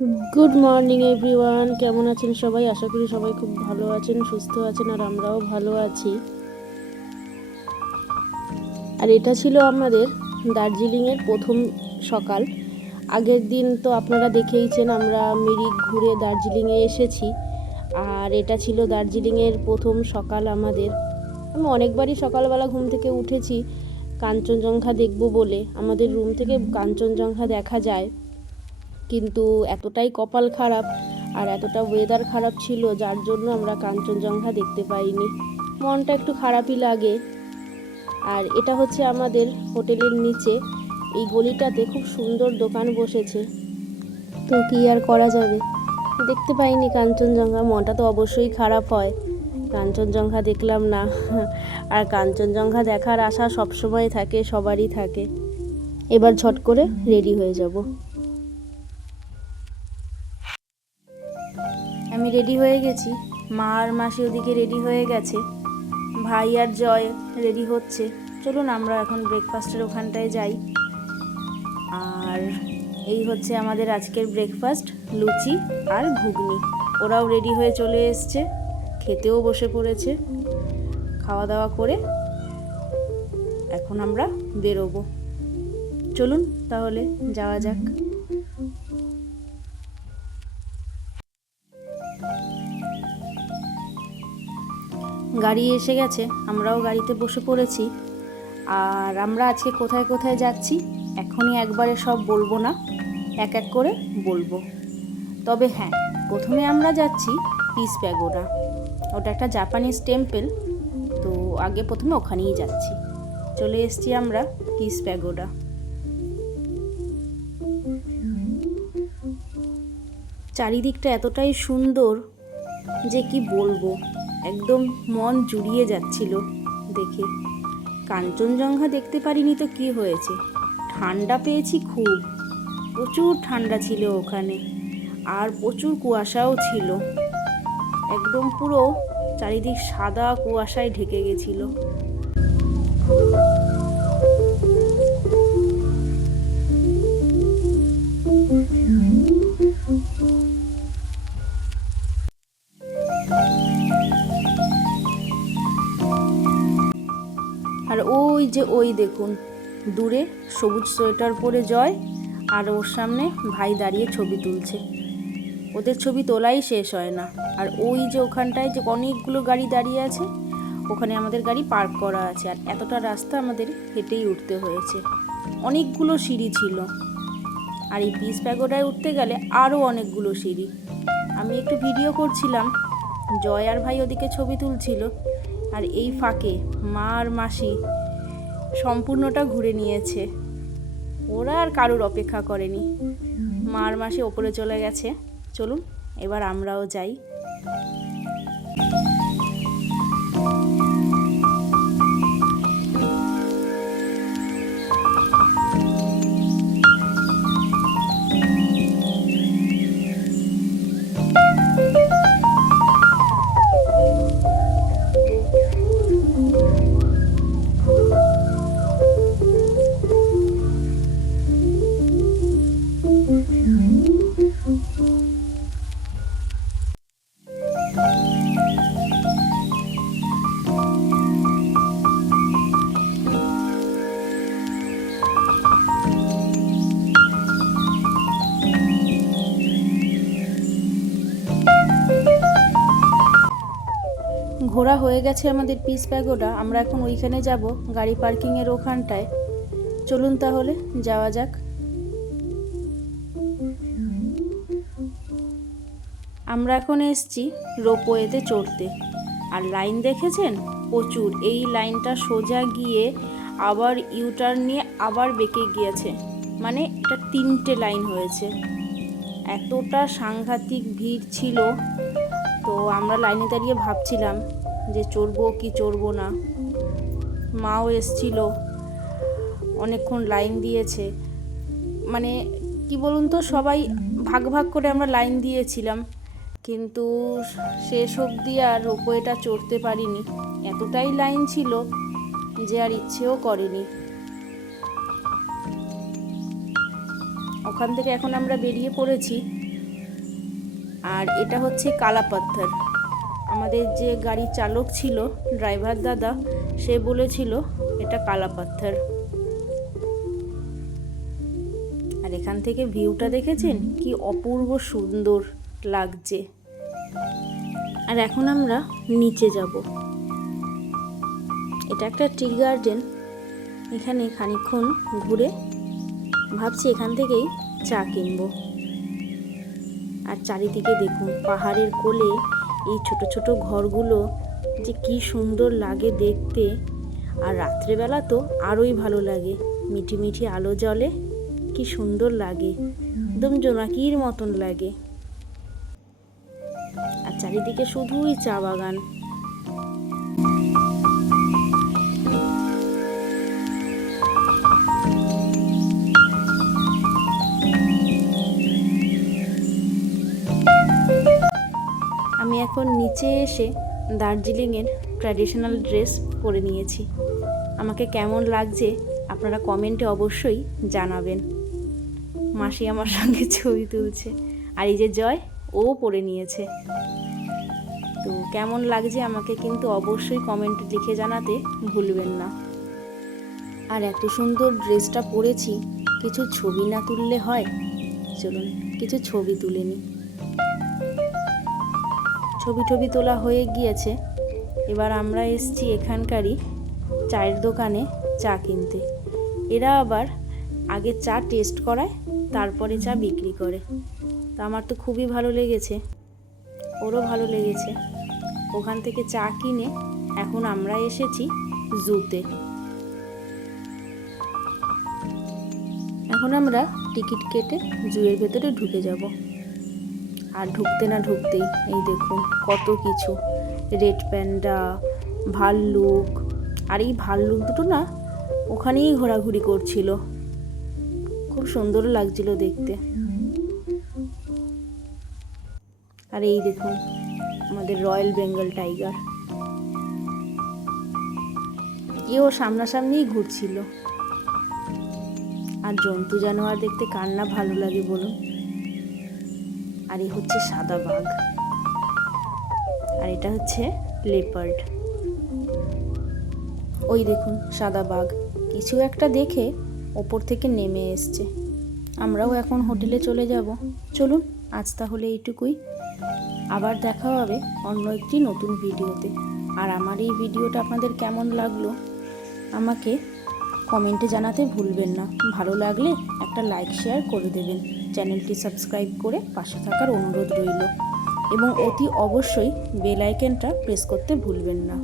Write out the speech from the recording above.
Good morning everyone, কেমন আছেন সবাই? আশা করি সবাই খুব ভালো আছেন, সুস্থ আছেন, আর আমরাও ভালো আছি। আর এটা ছিল আমাদের দার্জিলিংয়ের প্রথম সকাল। আগের দিন তো আপনারা দেখেইছেন আমরা মিরিক ঘুরে দার্জিলিংয়ে এসেছি, আর এটা ছিল দার্জিলিংয়ের প্রথম সকাল আমাদের। আমি অনেকবারই সকালবেলা ঘুম থেকে উঠেছি কাঞ্চনজঙ্ঘা দেখব বলে। আমাদের রুম থেকে কাঞ্চনজঙ্ঘা দেখা যায়, কিন্তু এতটাই কপাল খারাপ আর এতটা ওয়েদার খারাপ ছিল যার জন্য আমরা কাঞ্চনজঙ্ঘা দেখতে পাইনি। মনটা একটু খারাপই লাগে। আর এটা হচ্ছে আমাদের হোটেলের নিচে, এই গলিটাতে খুব সুন্দর দোকান বসেছে, তো কি আর করা যাবে, দেখতে পাইনি কাঞ্চনজঙ্ঘা। মনটা তো অবশ্যই খারাপ হয়, কাঞ্চনজঙ্ঘা দেখলাম না। আর কাঞ্চনজঙ্ঘা দেখার আশা সবসময় থাকে, সবারই থাকে। এবার ঝট করে রেডি হয়ে যাব। আমি রেডি হয়ে গেছি, মা আর মাসি ওদিকে রেডি হয়ে গেছে, ভাই আর জয় রেডি হচ্ছে। চলুন আমরা এখন ব্রেকফাস্টের ওখানটায় যাই। আর এই হচ্ছে আমাদের আজকের ব্রেকফাস্ট, লুচি আর ঘুগনি। ওরাও রেডি হয়ে চলে এসছে, খেতেও বসে পড়েছে। খাওয়া দাওয়া করে এখন আমরা বেরোবো। চলুন তাহলে যাওয়া যাক। গাড়ি এসে গেছে, আমরাও গাড়িতে বসে পড়েছি। আর আমরা আজকে কোথায় কোথায় যাচ্ছি এখনই একবারে সব বলবো না, এক এক করে বলবো। তবে হ্যাঁ, প্রথমে আমরা যাচ্ছি পিস প্যাগোডা। ওটা একটা জাপানিজ টেম্পল, তো আগে প্রথমে ওখানেই যাচ্ছি। চলে এসেছি আমরা পিস প্যাগোডা। চারিদিকটা এতটাই সুন্দর যে কি বলবো, একদম মন জুড়িয়ে যাচ্ছিল দেখে। কাঞ্চনজঙ্ঘা দেখতে পারিনি তো কি হয়েছে, ঠান্ডা পেয়েছি খুব, প্রচুর ঠান্ডা ছিল ওখানে, আর প্রচুর কুয়াশাও ছিল। একদম পুরো চারিদিক সাদা কুয়াশায় ঢেকে গেছিল। আর ওই যে ওই দেখুন দূরে সবুজ সোয়েটার পরে জয়, আর ওর সামনে ভাই দাঁড়িয়ে ছবি তুলছে। ওদের ছবি তোলাই শেষ হয় না। আর ওই যে ওখানটায় যে অনেকগুলো গাড়ি দাঁড়িয়ে আছে, ওখানে আমাদের গাড়ি পার্ক করা আছে। আর এতটা রাস্তা আমাদের হেঁটেই উঠতে হয়েছে, অনেকগুলো সিঁড়ি ছিল। আর এই পিস প্যাগোডায় উঠতে গেলে আরও অনেকগুলো সিঁড়ি। আমি একটু ভিডিও করছিলাম, জয় আর ভাই ওদিকে ছবি তুলছিল, আর এই ফাঁকে মা আর মাসি সম্পূর্ণটা ঘুরে নিয়েছে। ওরা আর কারুর অপেক্ষা করেনি, মা আর মাসি ওপরে চলে গেছে। চলুন এবার আমরাও যাই। ঘোরা হয়ে গেছে আমাদের পিস প্যাগোডা। আমরা এখন ওইখানে যাব, গাড়ি পার্কিংয়ের ওখানটায়। চলুন তাহলে যাওয়া যাক। আমরা এখন এসছি রোপওয়েতে চড়তে। আর লাইন দেখেছেন প্রচুর, এই লাইনটা সোজা গিয়ে আবার ইউটার্ন নিয়ে আবার বেঁকে গিয়েছে, মানে এটা 3টে লাইন হয়েছে। এতটা সাংঘাতিক ভিড় ছিল, তো আমরা লাইনে দাঁড়িয়ে ভাবছিলাম যে চড়বো কি চড়বো না। মাও এসছিল, অনেকক্ষণ লাইন দিয়েছে। মানে কি বলুন তো, সবাই ভাগ ভাগ করে আমরা লাইন দিয়েছিলাম, কিন্তু শেষ অবধি আর রোপওয়েটা চড়তে পারিনি। এতটাই লাইন ছিল যে আর ইচ্ছেও করেনি। ওখান থেকে এখন আমরা বেরিয়ে পড়েছি আর এটা হচ্ছে কালা পাথর। আমাদের যে গাড়ির চালক ছিল, ড্রাইভার দাদা, সে বলেছিল এটা কালা পাথর। আর এখান থেকে ভিউটা দেখেছেন কি অপূর্ব সুন্দর লাগছে। আর এখন আমরা নিচে যাব। এটা একটা টি গার্ডেন। এখানে খানিকক্ষণ ঘুরে ভাবছি এখান থেকেই চা কিনবো। আর চারিদিকে দেখুন পাহাড়ের কোলে এই ছোট ছোট ঘরগুলো যে কি সুন্দর লাগে দেখতে। আর রাত্রেবেলা তো আরোই ভালো লাগে, মিঠি মিঠি আলো জ্বলে, কি সুন্দর লাগে, একদম জোনাকির মতন লাগে। আর চারিদিকে শুধুই চা বাগান। আমি এখন নিচে এসে দার্জিলিংয়ের ট্র্যাডিশনাল ড্রেস পরে নিয়েছি। আমাকে কেমন লাগছে আপনারা কমেন্টে অবশ্যই জানাবেন। মাসি আমার সঙ্গে ছবি তুলছে, আর এই যে জয়, ও পরে নিয়েছে। তো কেমন লাগছে আমাকে কিন্তু অবশ্যই কমেন্টে লিখে জানাতে ভুলবেন না। আর এত সুন্দর ড্রেসটা পরেছি, কিছু ছবি না তুললে হয়? চলুন কিছু ছবি তুলে নিই। ছবি তোলা হয়ে গিয়েছে। এবার আমরা এসছি এখানকারই চায়ের দোকানে চা কিনতে। এরা আবার আগে চা টেস্ট করায়, তারপরে চা বিক্রি করে। তা আমার তো খুবই ভালো লেগেছে, ওরও ভালো লেগেছে। ওখান থেকে চা কিনে এখন আমরা এসেছি জুতে। এখন আমরা টিকিট কেটে জুয়ের ভেতরে ঢুকে যাব। আর ঢুকতে না ঢুকতেই এই দেখুন কত কিছু, রেড প্যান্ডা, ভাল্লুক। আর এই ভাল্লুক দুটো না ওখানেই ঘোরাঘুরি করছিল, খুব সুন্দর লাগছিল দেখতে। আর এই দেখুন আমাদের রয়্যাল বেঙ্গল টাইগার, এও সামনাসামনিই ঘুরছিল। আর জন্তু জানোয়ার দেখতে কার না ভালো লাগে বলুন। আর এই হচ্ছে সাদা বাঘ, আর এটা হচ্ছে লেপার্ড। ওই দেখুন সাদা বাঘ কিছু একটা দেখে ওপর থেকে নেমে এসছে। আমরাও এখন হোটেলে চলে যাব। চলুন আজ তাহলে এইটুকুই, আবার দেখা হবে অন্য একটি নতুন ভিডিওতে। আর আমার এই ভিডিওটা আপনাদের কেমন লাগলো আমাকে কমেন্টে জানাতে ভুলবেন না। ভালো লাগলে একটা লাইক শেয়ার করে দেবেন, চ্যানেলটি সাবস্ক্রাইব করে পাশে থাকার অনুরোধ রইল, এবং অতি অবশ্যই বেল আইকনটা প্রেস করতে ভুলবেন না।